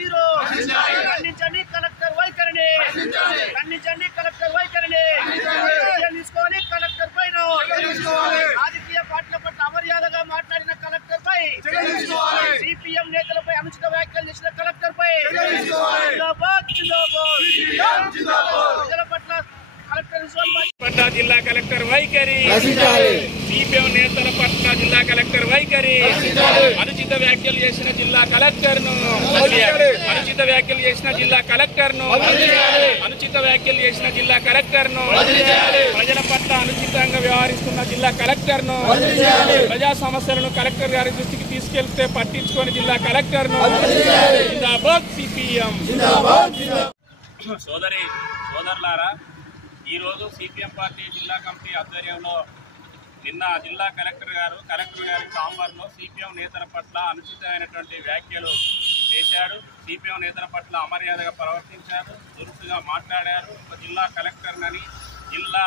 తీరు ఖండించండి కలెక్టర్ వైఖరిని. ఖండించండి కలెక్టర్ వైఖరిని. తీసుకొని కలెక్టర్ పైన. రాజకీయ పార్టీల పట్ల అమర్యాదగా మాట్లాడిన కలెక్టర్ పై. సిపిఎం నేతలపై అనుచిత వ్యాఖ్యలు చేసిన కలెక్టర్ పై. ప్రజల పట్ల కలెక్టర్ జిల్లా కలెక్టర్ వైఖరి. సిపిఎం నేతల పట్ల జిల్లా కలెక్టర్ వైఖరి. అనుచిత వ్యాఖ్యలు చేసిన జిల్లా కలెక్టర్ను అనుచిత వ్యాఖ్యలు చేసిన జిల్లా కలెక్టర్ను అనుచిత వ్యాఖ్యలు చేసిన జిల్లా కలెక్టర్ను ప్రజల పట్ల అనుచితంగా వ్యవహరిస్తున్న జిల్లా కలెక్టర్ను ప్రజా సమస్యలను కలెక్టర్ గారి దృష్టికి తీసుకెళ్తే పట్టించుకొని జిల్లా కలెక్టర్ను జిందాబాద్ సిపిఎం. సోదరి సోదరులారా ఈరోజు సిపిఎం పార్టీ జిల్లా కమిటీ ఆధ్వర్యంలో నిన్న జిల్లా కలెక్టర్ గారు కలెక్టర్ గారి చాంబర్లో సిపిఎం నేతల పట్ల అనుచితమైనటువంటి వ్యాఖ్యలు చేశాడు. సిపిఎం నేతల పట్ల అమర్యాదగా ప్రవర్తించారు దురుసుగా మాట్లాడారు. ఒక జిల్లా కలెక్టర్నని జిల్లా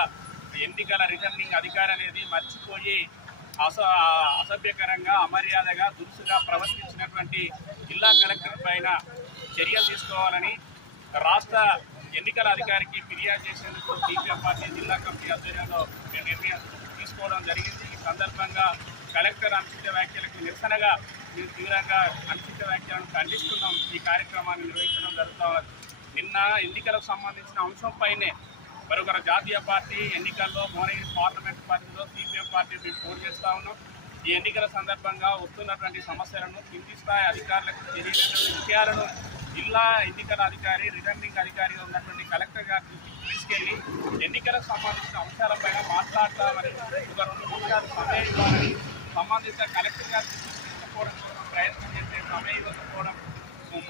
ఎన్నికల రిటర్నింగ్ అధికారి అనేది మర్చిపోయి అస అసభ్యకరంగా అమర్యాదగా దురుసుగా ప్రవర్తించినటువంటి జిల్లా కలెక్టర్ పైన చర్యలు తీసుకోవాలని రాష్ట్ర ఎన్నికల అధికారికి ఫిర్యాదు చేసేందుకు సిపిఎం పార్టీ జిల్లా కమిటీ ఆధ్వర్యంలో మేము నిర్ణయం తీసుకోవడం జరిగింది. ఈ సందర్భంగా కలెక్టర్ అనుచిత వ్యాఖ్యలకు నిరసనగా మేము తీవ్రంగా అనుచిత వ్యాఖ్యలను ఖండిస్తున్నాం. ఈ కార్యక్రమాన్ని నిర్వహించడం జరుగుతూ నిన్న ఎన్నికలకు సంబంధించిన అంశంపైనే మరొకరు జాతీయ పార్టీ ఎన్నికల్లో మోనగిరి పార్లమెంట్ పార్టీలో సిపిఎం పార్టీ మేము పోటీ చేస్తా ఉన్నాం. ఈ ఎన్నికల సందర్భంగా వస్తున్నటువంటి సమస్యలను కింది స్థాయి అధికారులకు తెలియనటువంటి విషయాలను జిల్లా ఎన్నికల అధికారి రిటర్నింగ్ అధికారిగా ఉన్నటువంటి కలెక్టర్ గారి దృష్టికి తీసుకెళ్ళి ఎన్నికలకు సంబంధించిన అంశాలపైన మాట్లాడతామని ఒక రెండు నిమిషాలు సమయం ఇవ్వాలని సంబంధిత కలెక్టర్ గారు తీసుకోవడం కోసం ప్రయత్నం చేసే సమయం ఇవ్వకపోవడం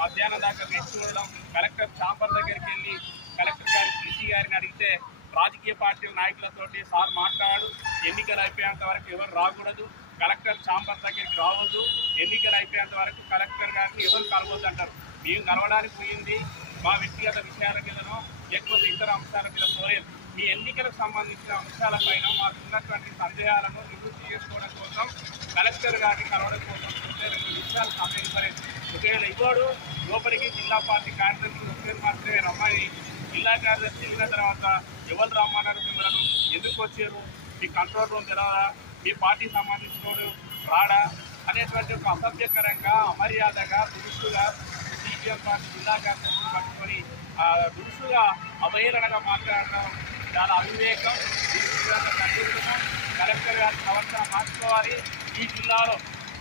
మధ్యాహ్నం దాకా వేచి ఉండడం కలెక్టర్ చాంబర్ దగ్గరికి వెళ్ళి కలెక్టర్ గారి కృషి గారిని అడిగితే రాజకీయ పార్టీల నాయకులతోటి సార్ మాట్లాడు. ఎన్నికలు అయిపోయేంత వరకు ఎవరు రాకూడదు. కలెక్టర్ చాంబర్ దగ్గరికి రావద్దు. ఎన్నికలు అయిపోయేంత వరకు కలెక్టర్ గారిని ఎవరు కలవద్దు అంటారు. మేము కలవడానికి పోయింది. మా వ్యక్తిగత విషయాల మీదనో లేకపోతే ఇతర అంశాల మీద పోలేదు మీ ఎన్నికలకు సంబంధించిన అంశాలపైన మాకు ఉన్నటువంటి సందేహాలను నివృత్తి చేసుకోవడం కోసం కలెక్టర్ గారిని కలవడం కోసం చూస్తే రెండు విషయాలు సమయం ఇవ్వలేదు ఒకవేళ ఇవ్వడు లోపలికి జిల్లా పార్టీ కార్యదర్శి ఒకవేళ మాత్రమే రమ్మని జిల్లా కార్యదర్శి వెళ్ళిన తర్వాత ఎవరు రమ్మన్నారు మిమ్మల్ని? ఎందుకు వచ్చారు? మీ కంట్రోల్ రూమ్ తెలవదా? మీ పార్టీ సంబంధించిన రాడా? అనేటువంటి ఒక అసభ్యకరంగా అమర్యాదగా దురుస్తుగా సిపిఎం పార్టీ జిల్లా కార్యదర్శిని పట్టుకొని దురుసుగా అవహేళనగా మాట్లాడటం చాలా అవివేకం. దీన్ని ఖండిస్తున్నాం. కలెక్టర్ గారి ప్రవర్తన మార్చుకోవాలి. ఈ జిల్లాలో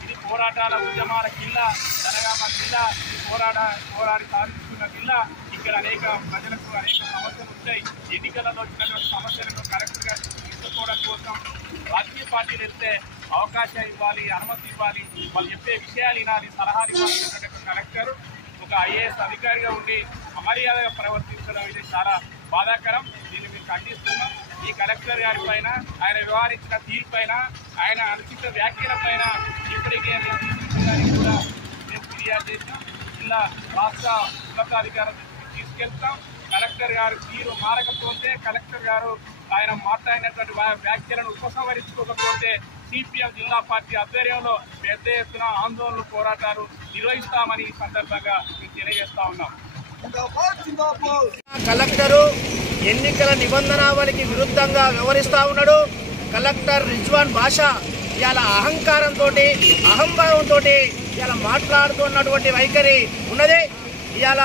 ఇది పోరాటాల ఉద్యమాల జిల్లా జనగామ జిల్లా ఇది పోరాట పోరాడి సాధిస్తున్న జిల్లా ఇక్కడ అనేక ప్రజలకు అనేక సమస్యలు వచ్చాయి. ఎన్నికలలో వచ్చినటువంటి సమస్యలను కలెక్టర్ గారు తీసుకోవడం కోసం రాజకీయ పార్టీలు వెళ్తే అవకాశం ఇవ్వాలి అనుమతి ఇవ్వాలి. వాళ్ళు చెప్పే విషయాలు వినాలి సలహాలు ఇవ్వాలి కలెక్టర్ ఒక ఐఏఎస్ అధికారిగా ఉండి అమర్యాదగా ప్రవర్తించడం ఇది చాలా బాధాకరం. దీన్ని మేము ఖండిస్తున్నాం. ఈ కలెక్టర్ గారి పైన ఆయన వ్యవహరించిన తీరు పైన ఆయన అనుచిత వ్యాఖ్యల పైన ఇప్పటికే కూడా మేము ఫిర్యాదు చేసాం జిల్లా రాష్ట్ర ఉన్నతాధికారుల తీసుకెళ్తాం. కలెక్టర్ గారు తీరు మారకపోతే కలెక్టర్ గారు ఆయన మాట్లాడినటువంటి వ్యాఖ్యలను ఉపసంహరించుకోకపోతే సిపిఎం జిల్లా పార్టీ ఆధ్వర్యంలో పెద్ద ఎత్తున ఆందోళనలు పోరాటాలు నిర్వహిస్తామని ఈ సందర్భంగా మేము తెలియజేస్తా ఉన్నాం. కలెక్టరు ఎన్నికల నిబంధనావళికి విరుద్ధంగా వ్యవహరిస్తా ఉన్నాడు. కలెక్టర్ రిజ్వాన్ బాషా ఇవాళ అహంకారంతో అహంభావంతో ఇలా మాట్లాడుతున్నటువంటి వైఖరి ఉన్నది. ఇవాళ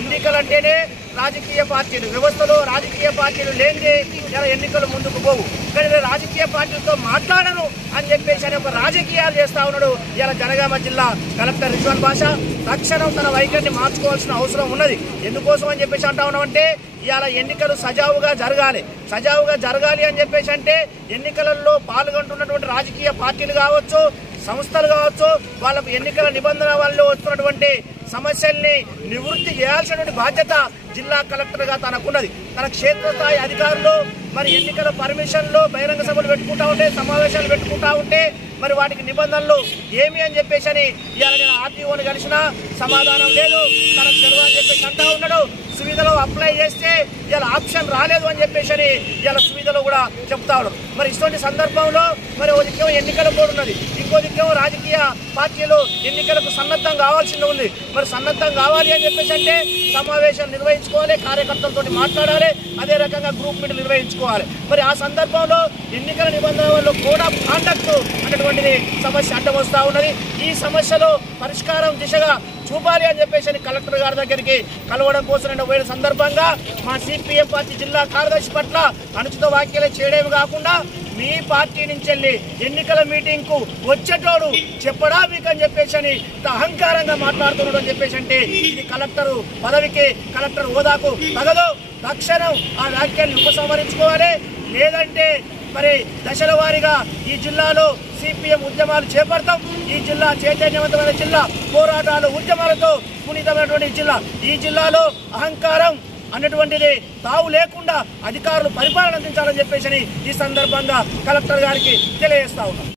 ఎన్నికలంటేనే రాజకీయ పార్టీలు వ్యవస్థలో రాజకీయ పార్టీలు లేనిదే ఇలా ఎన్నికలు ముందుకు పోవు. కానీ రాజకీయ పార్టీలతో మాట్లాడను అని చెప్పేసి అని ఒక రాజకీయాలు చేస్తా ఉన్నాడు ఇలా జనగామ జిల్లా కలెక్టర్ రిజ్వాన్ భాష తక్షణం తన వైఖరిని మార్చుకోవాల్సిన అవసరం ఉన్నది. ఎందుకోసం అని చెప్పేసి అంటా ఉన్నామంటే ఇవాళ ఎన్నికలు సజావుగా జరగాలి. సజావుగా జరగాలి అని చెప్పేసి అంటే ఎన్నికలలో పాల్గొంటున్నటువంటి రాజకీయ పార్టీలు కావచ్చు సంస్థలు కావచ్చు వాళ్ళకు ఎన్నికల నిబంధన వాళ్ళు వస్తున్నటువంటి సమస్యల్ని నివృత్తి చేయాల్సినటువంటి బాధ్యత జిల్లా కలెక్టర్గా తనకున్నది. తన క్షేత్రస్థాయి అధికారులు మరి ఎన్నికల పర్మిషన్లు బహిరంగ సభలు పెట్టుకుంటా ఉంటే సమావేశాలు పెట్టుకుంటా ఉంటే మరి వాటికి నిబంధనలు ఏమి అని చెప్పేసి అని ఇవాళ నేను ఆర్టీఓని కలిసిన సమాధానం లేదు. తనకు తెలియదు అని చెప్పేసి అంటా ఉన్నాడు. సువిధలో అప్లై చేస్తే ఇలా ఆప్షన్ రాలేదు అని చెప్పేసి అని ఇలా సువిధలో కూడా చెప్తా మరి ఇటువంటి సందర్భంలో మరి ఓ దిక్కేమో ఎన్నికల కోడ్ ఉన్నది. ఇంకో దిక్కేమో రాజకీయ పార్టీలు ఎన్నికలకు సన్నద్ధం కావాల్సింది ఉంది. మరి సన్నద్ధం కావాలి అని చెప్పేసి అంటే సమావేశం నిర్వహించుకోవాలి కార్యకర్తలతో మాట్లాడాలి అదే రకంగా గ్రూప్ మీటింగ్ నిర్వహించుకోవాలి. మరి ఆ సందర్భంలో ఎన్నికల నిబంధనలలో కూడా కాండక్ట్ అనేటువంటిది సమస్య అడ్డం వస్తూ ఉన్నది. ఈ సమస్యలో పరిష్కారం దిశగా చూపాలి అని చెప్పేసి అని కలెక్టర్ గారి దగ్గరికి కలవడం కోసం నేను పోయిన సందర్భంగా మా సిపిఎం పార్టీ జిల్లా కార్యదర్శి పట్ల అనుచిత వ్యాఖ్యలు చేయడమే కాకుండా మీ పార్టీ నుంచి వెళ్ళి ఎన్నికల మీటింగ్కు వచ్చేటోడు చెప్పడా మీకు అని చెప్పేసి అని అహంకారంగా మాట్లాడుతున్నాడు అని చెప్పేసి అంటే ఇది కలెక్టర్ పదవికి కలెక్టర్ హోదాకు తగదు. తక్షణం ఆ వ్యాఖ్యల్ని ఉపసంహరించుకోవాలి. లేదంటే మరి దశల వారీగా ఈ జిల్లాలో సిపిఎం ఉద్యమాలు చేపడతాం. ఈ జిల్లా చైతన్యవంతమైన జిల్లా పోరాటాలు ఉద్యమాలతో పునీతమైనటువంటి జిల్లా. ఈ జిల్లాలో అహంకారం అన్నటువంటిది తావు లేకుండా అధికారులు పరిపాలన అందించాలని చెప్పేసి ఈ సందర్భంగా కలెక్టర్ గారికి తెలియజేస్తా ఉన్నాం.